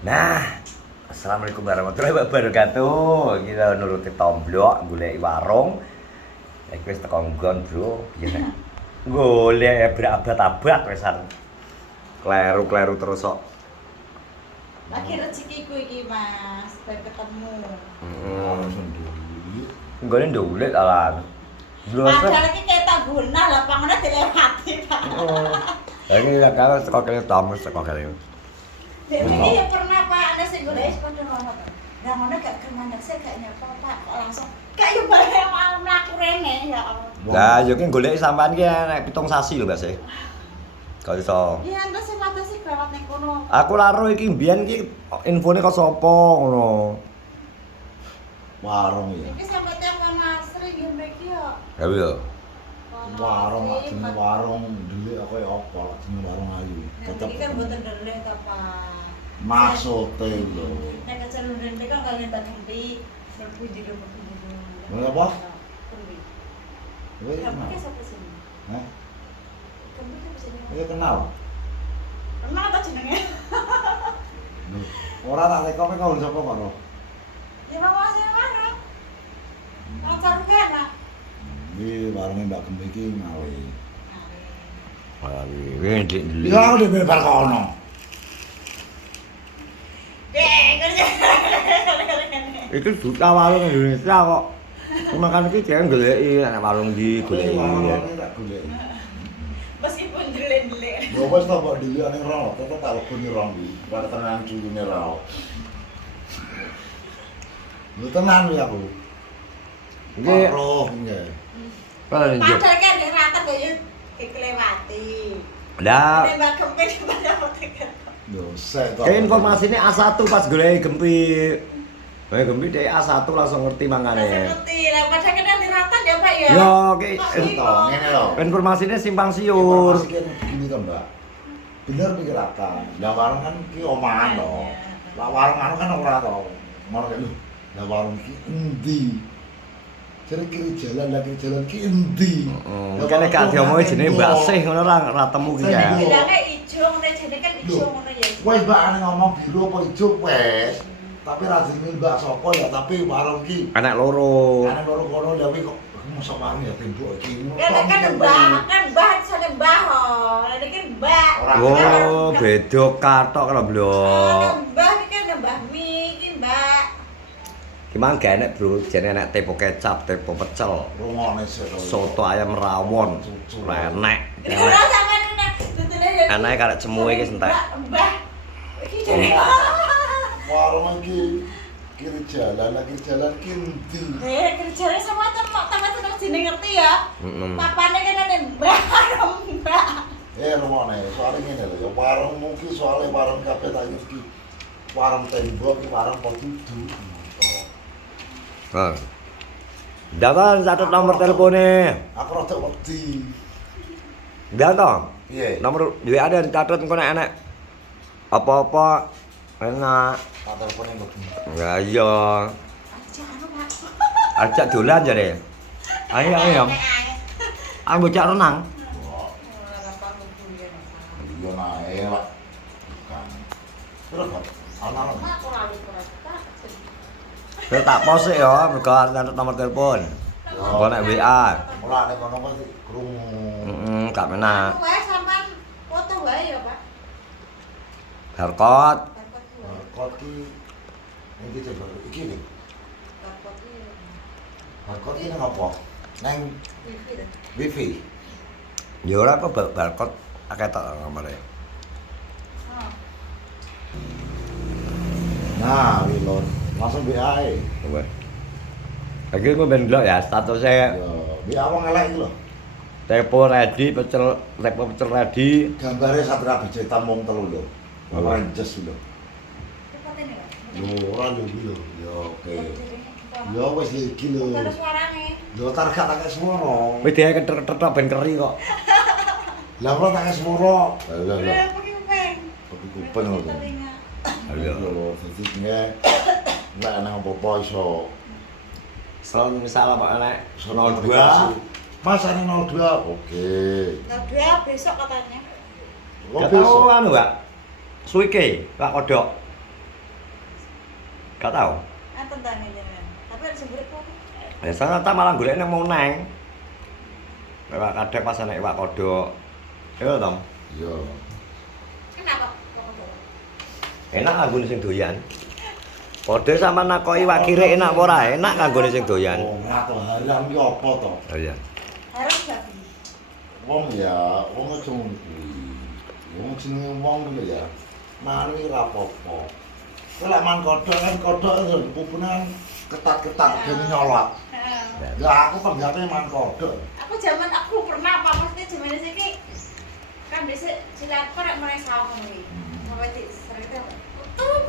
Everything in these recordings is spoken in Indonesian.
Nah, assalamualaikum warahmatullahi wabarakatuh. Kita nuruti tomblok, golek warung. Iki wis teko nggon, Bro. Piye nek golek berabad-abad wisan. Kleru-kleru terus kok. Lagi rezekiku iki, Mas, ben ketemu. Nggone ndulik alan. Padahal iki ketok gunah lah pangone dilewati, Pak. Ini ya kalau teko kene tamu teko kene. Dek iki ya pernah Pak, ana sing golek padha ngono. Lah ngono gak kemandek sik gak nyapa Pak, kok langsung kayak yo bare mau mlaku rene ya Allah. Lah, yo ki golek sampean ki nek 7 sasi lho, Mas. Kok iso. Iya, entar sing wates sik gawat ning kono. Aku laro iki mbiyen ki infone kok sapa ngono. Warung ya. Iki sampe telepon Mas Sri yo mriki yo. Ya yo. Warung lak jenenge warung dhewe kaya apa lak jenenge warung ayu. Tetep iki kan mboten ndeleh ta, Pak. Maksude lho. Nek kecelun rene kan kalian tak ngerti mlebu jero mlebu jero. Lha apa? Kembi. Kowe Kamu kenal? ki sapa sih? Hah? Kembi kan bisa nyapa. Kowe kenal? Kenal ta jenenge? Lho, ora tak teko kowe sapa kok ro? Ya mau sing mana? Pacar kan. Iki warunge Mbak Gembe iki ngawe. Malah iki ndik-ndik. Ya aku dhewe bar kono. Itu juta warung Indonesia kok. Makan iki jangan goleki anak warung di goleki. Warunge tak golek. Meskipun jelek-jelek. Ya wis ta mbok dhewe ning ro, tetep tak leboni ro iki. Ora tenan cuyune ra. Lu tenan ya aku. Iki Roh nggih. padahal njuk. Padahal kan nek rata kok yo dikelewati. Lah, Nek Mbak Gempi pada motek. Yo sek to. kayak informasinya A1 pas goleki Gempi. Kayak Gempi dek A1 langsung ngerti mangane. Ngerti. Lah padahal kan di rata ya Pak ya. Yo, ki to ngene lho. informasinya simpang siur. Informasi kan begini to, Mbak. Bener pikir akan. Lah warung kan ki omahan to. Lah warung anu kan ora to. Ngono kan lho. Lah warung ki endi? Jadi kiri jalan ki endi? Kene gak diomongi jenenge Mbak Sih ngono ora temu ki ya. Bilangnya ijo ngono jane kan ijo ngono ya. Wes Mbak ane ngomong biru apa ijo wes. Tapi ra jenenge Mbak sapa ya, tapi warung ki Anak loro. ana loro kono lha kuwi kok mosok warung ya tembok iki. Kan mbah sane mbah. Lah iki kan mbah. Oh, beda katok karo blok. Mbah iki kan mbah mi iki mbak. Gimana gak enak bro, jadi enak tepo kecap, tepo pecel, Rungone sik. soto ayam rawon, enak. Ora sampean tutune. Enak karek cemue iki entek. Mbah. Iki jane. Warung iki kiri jalan ki endi? Kerjane sama teman-teman jeneng ngerti ya. Heeh. Papane kan ada mbah, mbah. Rungone, soalnya ngene lho, ya warungmu ki soalnya warung kabeh tak iki. Warung tembok ki warung kok dudu. Nah. Dapat catat nomor teleponnya. Aku rada wedi. Ndak toh? Piye? Nomor WA ada dicatat engko nek enak. Apa-apa enak. Tak telepone kok. Ya iya. Aja anu Pak. Ajak dolan jare. Ayo ayo. Aku bocah renang. Iya nae Pak. Kan. Terus kok ana-ana. Aku lali kurang. Saya tak pose ya, mergo catat nomor telepon. Engko nek WA. Ora nek kono kok krungu. Gak enak. Wae sampean foto wae ya Pak. Barcode. Barcode ki iki coba iki lho. Barcode ki nang apa? Nang wifi. Ya ora kok barcode akeh tok nomere. Nah, iki lho. Langsung WA ae. Coba. Lagi gue ben blok ya, statusnya Ya, WA wong elek iki lho. tepo ready, tepo pecel ready. Gambare Satria Biji Tamung telu lho. Ora jes lho. Yo ora lho iki lho. Ya oke. Ya wis iki lho. Terus suarane. Lho target tak swara. Wis dia keter-keter tok ben keri kok. Lah ora tak swara. Lah lah. Pakai kuping. Tapi kuping lho. Telinga. Ayo. Lho dadi nge nek ana apa-apa iso Selalu misal apa enek 02. Mas ana 02. Oke. Nah, dia besok katanya. Kok Gak tau besok? anu, Pak. Suike, Pak Kodok. Gak tahu. Tentang ini. Tapi harus urip kok. Ya sana ta malah golek nang Moneng. Iwak kadek pas ana iwak kodok. Iya Tom. Iya. Kenapa? Enak anggone sing doyan. Padha sampean nakoki iwak kire enak apa ora? Enak anggone sing doyan. Oh, ngato haram ki apa to? Oh iya. Harus babi. Wong ya, wong aja ngono kuwi. Wong jenenge wong kuwi ya. Mari ra apa-apa. Kowe lek man kodhok itu pupune ketat-ketat ben nyolot. Ya aku penggate man kodhok. Aku zaman aku pernah apa mesti zaman iki kan biasa cilapar nek mulai sawah kuwi. Sampai di sering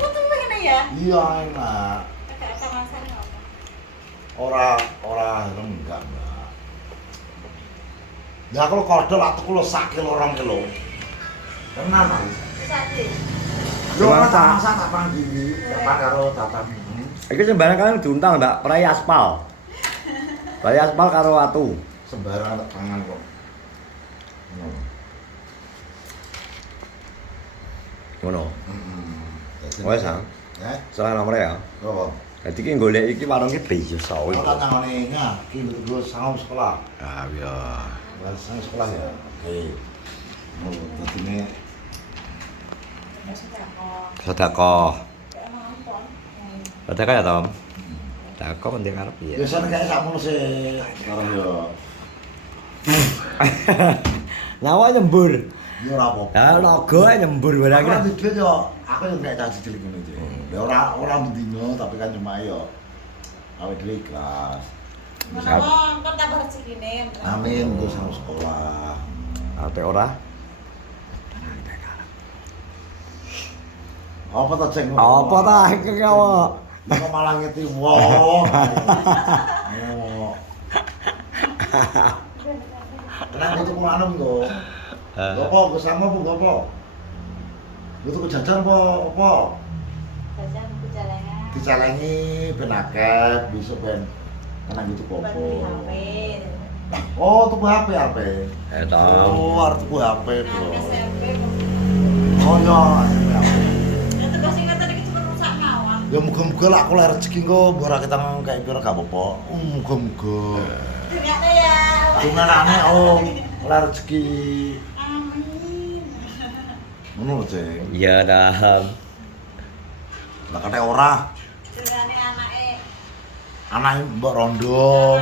putu ngene ya. Iya enak. Agak taman-taman apa? Ora enggak. Ya kalau kodhok lak tuku lo sak kilo 2 kilo. Tenan aku. Sate. Yo ora tak masak tak panggi, tak karo tatan. Iki sembarang kalian diuntal, Mbak, prai aspal. Prai aspal karo watu. Sembarang tak pangan kok. Ngono. Heeh. Wes, Sang. Eh, Salah nomor ya. apa? Dadi ki golek iki warunge biyo sawi. Kalau nangane nya, ki gue sang sekolah. Ah iya. Sang sekolah ya. Oke. Oh, dadine Maksudnya kok. Sedekah. Kayak nonton. Sedekah ya, Tom? Sedekah penting arep ya. biasanya kayak sakmono sih. Sekarang yo. Nyawa nyembur. Yo ora apa-apa. Ya naga nyembur barang Aku iki. di duit yo, aku yo nek caci cilik ngono iki. Ya ora mendino tapi kan cuma yo awake dhewe ikhlas. Menawa engko tambah rezekine. Amin, gue sang sekolah. Ape ora? Apa ta ceng? Apa ta iki kok? Kok malah ngeti wong. Oh. Tenang itu kulanem to. Gopo kesama bu gopo? Itu kejajan apa? Jajan buku celengan. Dicelengi ben akeh besok ben tenang itu Beli gopo. HP. Oh, tuku HP HP. Tom. Oh, arep tuku HP bro. Nang SMP. Oh ya, HP. Ya tugas singkatan iki cuma rusak mawon. Ya muga-muga lah aku lah rezeki kok ora kita kayak pira gak apa-apa. Muga-muga. Dungane ya. Dunganane oh, lah rezeki. Amin. Ngono lho, Ceng. Iya, Tom. Lah kate ora, Dungane anake Mbok Rondo.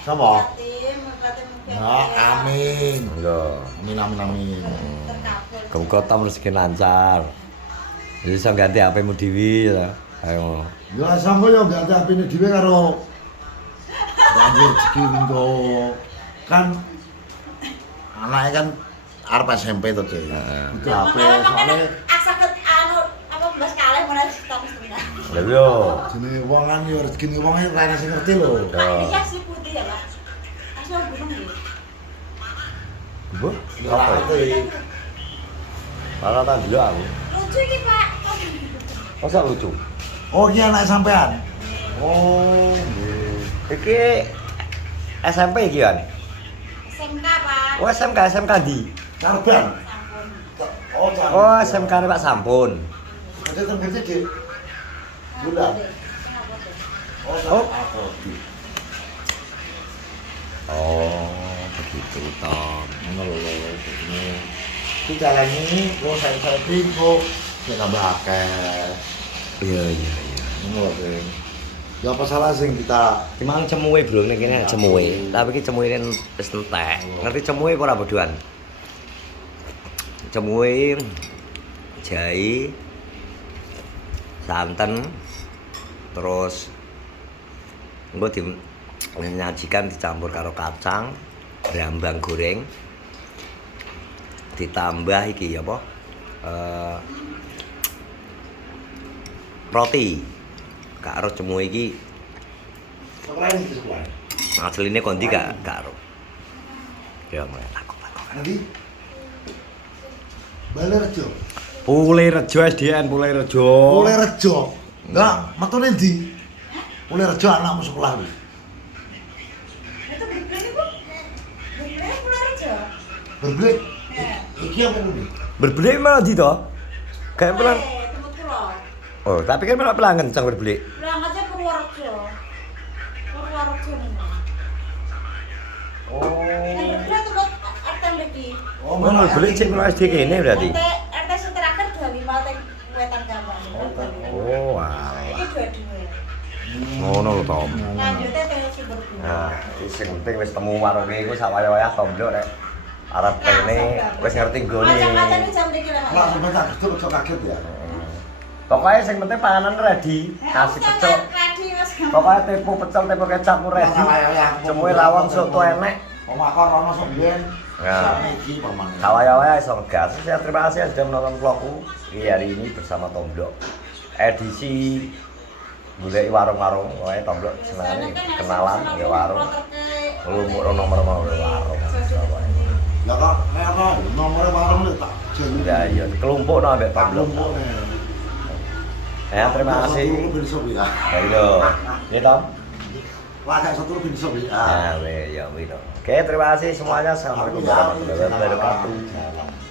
Sapa? Yatim, yatim mungkin. Ya, amin. Enggak. Amin amin amin. Terkabul. Muga Tom rezeki lancar. Jadi iso ganti HP-mu dhewe ya. Ayo. Ya sampe yo gak ada HP-ne dhewe karo lanjut rezeki ndo. Kan anake kan arep SMP to, Ceng. Heeh. Itu HP soalnya Asaket anu apa belas kalih mulai tahun setengah. Lha yo. jenenge wong kan yo rezekine wong iki ora sing ngerti lho. Pak iya sih putih ya, Pak. Asal gunung ya. Bu, Ya apa itu. itu? Ora tak delok aku. Lucu iki, Pak. Masa lucu? Oh, iki anak sampean. Oh, nggih. Iki SMP iki kan? SMK, Pak. Oh SMK, SMK di? Sarban. Sampun. Oh, Sarban. Oh SMK ne Pak Sampun. Ada tempat di Bunda. Oh, Oh. apa? Oh begitu Tom. Ngono lho ini. Iki jalan ini kok saya kok sing tambah akeh. Iya iya iya. Ngono lho. Ceng. Ya apa salah sing kita Cuma cemuwe bro, ini kini cemuwe. Tapi ini cemuwe ini wis entek. Ngerti cemuwe apa ora bodohan? Cemuwe, jahe, santen, terus engko nyajikan dicampur karo kacang, brambang goreng, ditambah iki apa? Roti. Karo cemuwe iki sekolah ini sekolah. asline kondi gak karo. Ya mulai takut. Nanti Balerejo. Pulerejo SDN Pulerejo. Pulerejo. Enggak, metune ndi? Pulerejo anakmu sekolah kuwi. Itu berbeda, Bu. Berbeda pulau aja. Berblik. Ya. Iki apa kuwi? Berbeli malah di toh. Kayak bilang Tempat pulau. Oh, tapi kan melok pelang kenceng berbeli. Berangkatnya Purworejo. Purworejo nih. Oh. Yang berbeda tuh buat RT Mriki. Oh, Mana beli cek melok SD kene berarti. RT sing terakhir 25 teng Wetan Gampang. Oh, alah. Iki dua-dua. Ngono lho, Tom. Lanjutnya ke sumber dua. Nah, sing penting wis temu warung iku sak wayah-wayah Tomblok rek. Arep kene wis ngerti nggone. Macam-macam jam iki lah. Lah sampe tak gitu kok kaget ya. Pokoknya sing penting panganan ready, nasi pecel. Pokoknya tepu pecel, tepu kecap mu ready. Semua rawon soto enek. Omah kok ono sok ben. Ya. Iki pamane. Kawaya-waya iso ngegas. Saya terima kasih sudah menonton vlogku hari ini bersama Tomblok. Edisi golek warung-warung, wae Tomblok senengane kenalan ya warung. Lumur nomor mau warung. Lah kok nek ono nomor warung lho tak jeli. Ya iya, kelompokno ambek Tomblok. Ya terima kasih. Ben iso ya. Ayo. Ya Tom. Lagak satu ben iso ya. Ya, ya, Oke, terima kasih semuanya. Assalamualaikum warahmatullahi wabarakatuh.